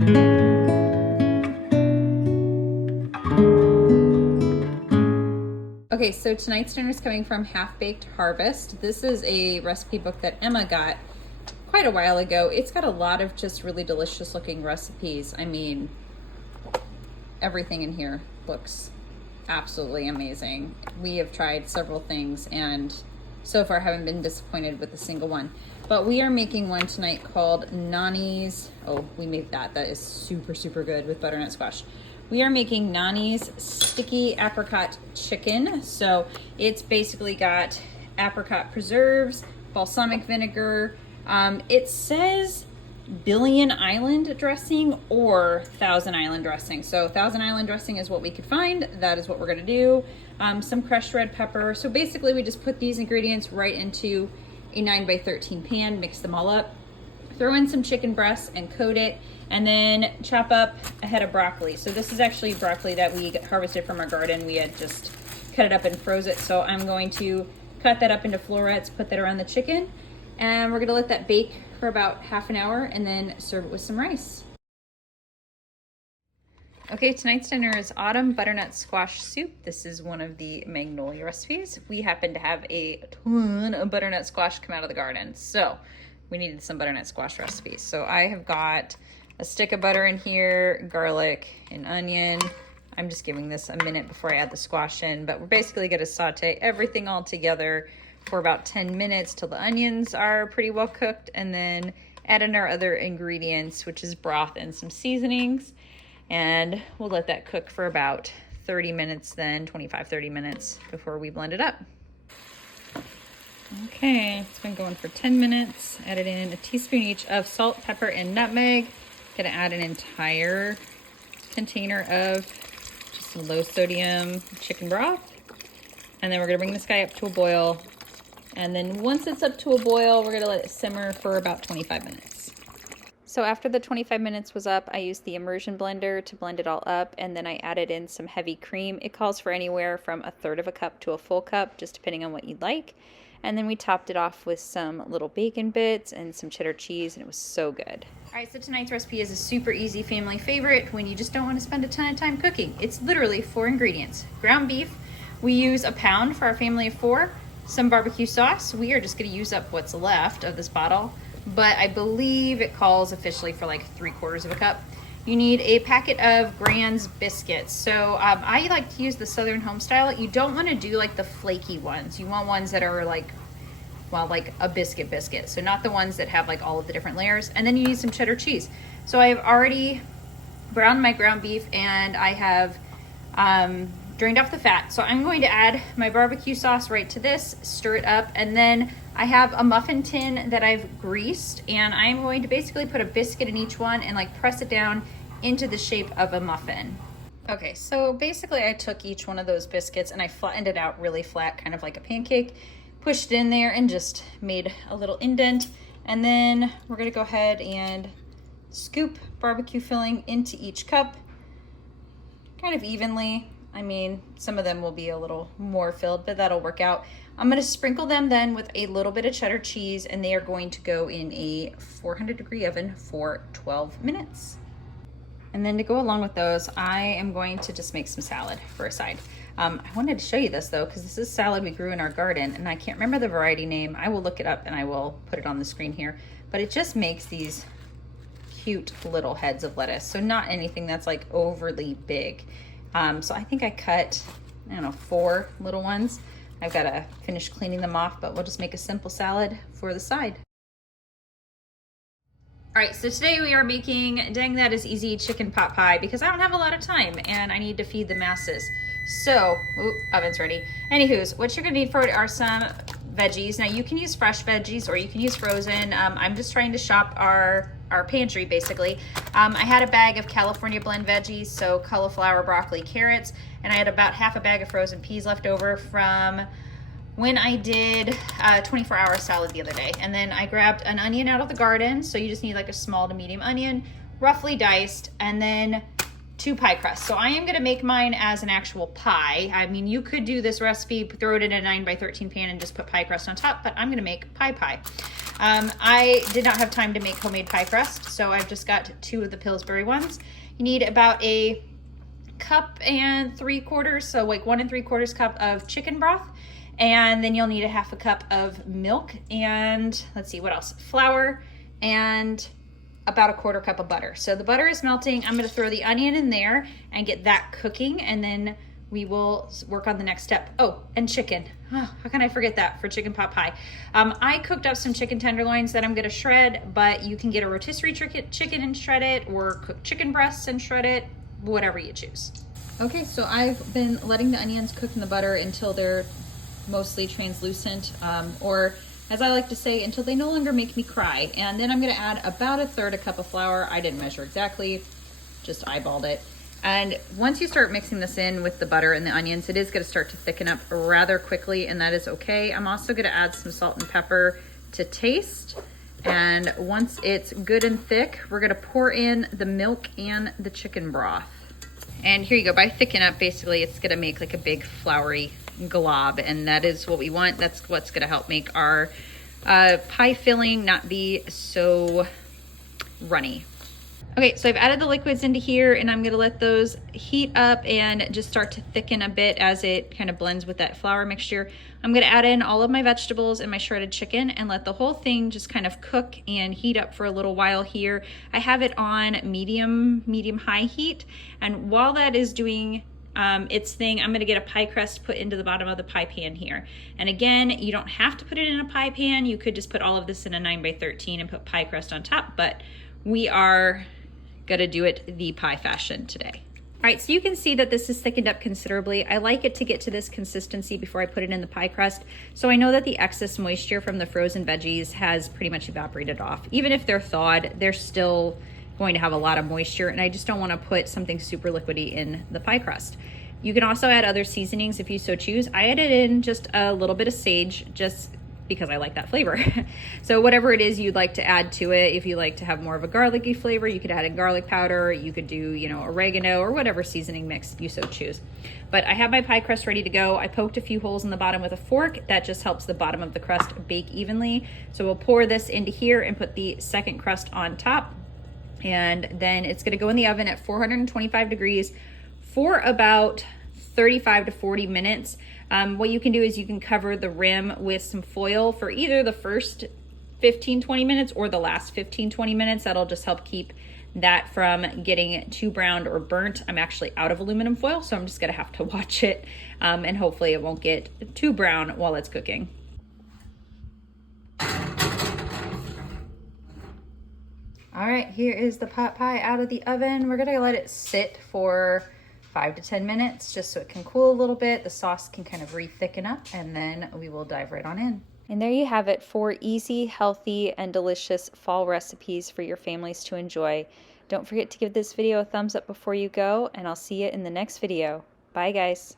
Okay, so tonight's dinner is coming from Half Baked Harvest. This is a recipe book that Emma got quite a while ago. It's got a lot of just really delicious looking recipes. I mean, everything in here looks absolutely amazing. We have tried several things and so far haven't been disappointed with a single one. But we are making one tonight called Nani's. Oh, we made that. That is super, super good with butternut squash. We are making Nani's sticky apricot chicken. So it's basically got apricot preserves, balsamic vinegar. It says Billion Island dressing or Thousand Island dressing. So Thousand Island dressing is what we could find. That is what we're gonna do. Some crushed red pepper. So basically we just put these ingredients right into a 9x13 pan, mix them all up, throw in some chicken breasts and coat it, and then chop up a head of broccoli. So this is actually broccoli that we harvested from our garden. We had just cut it up and froze it. So I'm going to cut that up into florets, put that around the chicken, and we're gonna let that bake for about half an hour and then serve it with some rice. Okay, tonight's dinner is autumn butternut squash soup. This is one of the Magnolia recipes. We happen to have a ton of butternut squash come out of the garden, so we needed some butternut squash recipes. So I have got a stick of butter in here, garlic, an onion. I'm just giving this a minute before I add the squash in, but we're basically gonna saute everything all together for about 10 minutes till the onions are pretty well cooked, and then add in our other ingredients, which is broth and some seasonings. And we'll let that cook for about 30 minutes then, 25-30 minutes before we blend it up. Okay, it's been going for 10 minutes. Added in a teaspoon each of salt, pepper, and nutmeg. Gonna add an entire container of just low sodium chicken broth. And then we're gonna bring this guy up to a boil. And then once it's up to a boil, we're gonna let it simmer for about 25 minutes. So after the 25 minutes was up, I used the immersion blender to blend it all up, and then I added in some heavy cream. It calls for anywhere from 1/3 cup to a full cup, just depending on what you'd like. And then we topped it off with some little bacon bits and some cheddar cheese, and it was so good. All right, so tonight's recipe is a super easy family favorite when you just don't want to spend a ton of time cooking. It's literally 4 ingredients. Ground beef, we use a pound for our family of 4. Some barbecue sauce. We are just gonna use up what's left of this bottle, but I believe it calls officially for like 3/4 of a cup. You need a packet of Grand's biscuits. So I like to use the Southern Home style. You don't want to do like the flaky ones. You want ones that are like, well, like a biscuit. So not the ones that have like all of the different layers. And then you need some cheddar cheese. So I have already browned my ground beef and I have drained off the fat. So I'm going to add my barbecue sauce right to this, stir it up, and then I have a muffin tin that I've greased, and I'm going to basically put a biscuit in each one and like press it down into the shape of a muffin. Okay, so basically I took each one of those biscuits and I flattened it out really flat, kind of like a pancake, pushed it in there and just made a little indent. And then we're gonna go ahead and scoop barbecue filling into each cup, kind of evenly. I mean, some of them will be a little more filled, but that'll work out. I'm gonna sprinkle them then with a little bit of cheddar cheese, and they are going to go in a 400-degree oven for 12 minutes. And then to go along with those, I am going to just make some salad for a side. I wanted to show you this though, because this is salad we grew in our garden, and I can't remember the variety name. I will look it up and I will put it on the screen here, but it just makes these cute little heads of lettuce. So not anything that's like overly big. So I think I cut, I don't know, 4 little ones. I've got to finish cleaning them off, but we'll just make a simple salad for the side. All right, so today we are making, dang that is easy, chicken pot pie, because I don't have a lot of time and I need to feed the masses. So, oven's ready. Anywho's, what you're gonna need for it are some veggies. Now you can use fresh veggies or you can use frozen. I'm just trying to shop our pantry basically. I had a bag of California blend veggies, so cauliflower, broccoli, carrots, and I had about half a bag of frozen peas left over from when I did a 24-hour salad the other day. And then I grabbed an onion out of the garden, so you just need like a small to medium onion, roughly diced, and then 2 pie crusts. So I am gonna make mine as an actual pie. I mean, you could do this recipe, throw it in a 9x13 pan and just put pie crust on top, but I'm gonna make pie. I did not have time to make homemade pie crust, so I've just got 2 of the Pillsbury ones. You need about a 1 3/4 cups, so like 1 3/4 cup of chicken broth. And then you'll need a 1/2 cup of milk and let's see what else, flour, and about a 1/4 cup of butter. So the butter is melting. I'm going to throw the onion in there and get that cooking, and then we will work on the next step. Oh, and chicken. Oh, how can I forget that for chicken pot pie? I cooked up some chicken tenderloins that I'm going to shred, but you can get a rotisserie chicken and shred it, or cook chicken breasts and shred it, whatever you choose. Okay, so I've been letting the onions cook in the butter until they're mostly translucent, or as I like to say, until they no longer make me cry. And then I'm going to add about 1/3 cup of flour. I didn't measure exactly, just eyeballed it. And once you start mixing this in with the butter and the onions, it is going to start to thicken up rather quickly, and that is okay. I'm also going to add some salt and pepper to taste. And once it's good and thick, we're going to pour in the milk and the chicken broth. And here you go. By thicken up, basically it's going to make like a big floury glob, and that is what we want. That's what's going to help make our pie filling not be so runny. Okay, so I've added the liquids into here, and I'm going to let those heat up and just start to thicken a bit as it kind of blends with that flour mixture. I'm going to add in all of my vegetables and my shredded chicken and let the whole thing just kind of cook and heat up for a little while here. I have it on medium-high heat, and while that is doing its thing, I'm going to get a pie crust put into the bottom of the pie pan here. And again, you don't have to put it in a pie pan. You could just put all of this in a 9x13 and put pie crust on top, but we are gonna do it the pie fashion today. All right, so you can see that this is thickened up considerably. I like it to get to this consistency before I put it in the pie crust, so I know that the excess moisture from the frozen veggies has pretty much evaporated off. Even if they're thawed, they're still going to have a lot of moisture, and I just don't want to put something super liquidy in the pie crust. You can also add other seasonings if you so choose. I added in just a little bit of sage, just because I like that flavor. So whatever it is you'd like to add to it, if you like to have more of a garlicky flavor, you could add in garlic powder, you could do, oregano, or whatever seasoning mix you so choose. But I have my pie crust ready to go. I poked a few holes in the bottom with a fork. That just helps the bottom of the crust bake evenly. So we'll pour this into here and put the second crust on top. And then it's gonna go in the oven at 425 degrees for about 35 to 40 minutes. What you can do is you can cover the rim with some foil for either the first 15-20 minutes or the last 15-20 minutes. That'll just help keep that from getting too browned or burnt. I'm actually out of aluminum foil, so I'm just gonna have to watch it, and hopefully it won't get too brown while it's cooking. All right, here is the pot pie out of the oven. We're gonna let it sit for 5 to 10 minutes just so it can cool a little bit. The sauce can kind of re-thicken up, and then we will dive right on in. And there you have it, 4 easy, healthy, and delicious fall recipes for your families to enjoy. Don't forget to give this video a thumbs up before you go, and I'll see you in the next video. Bye, guys.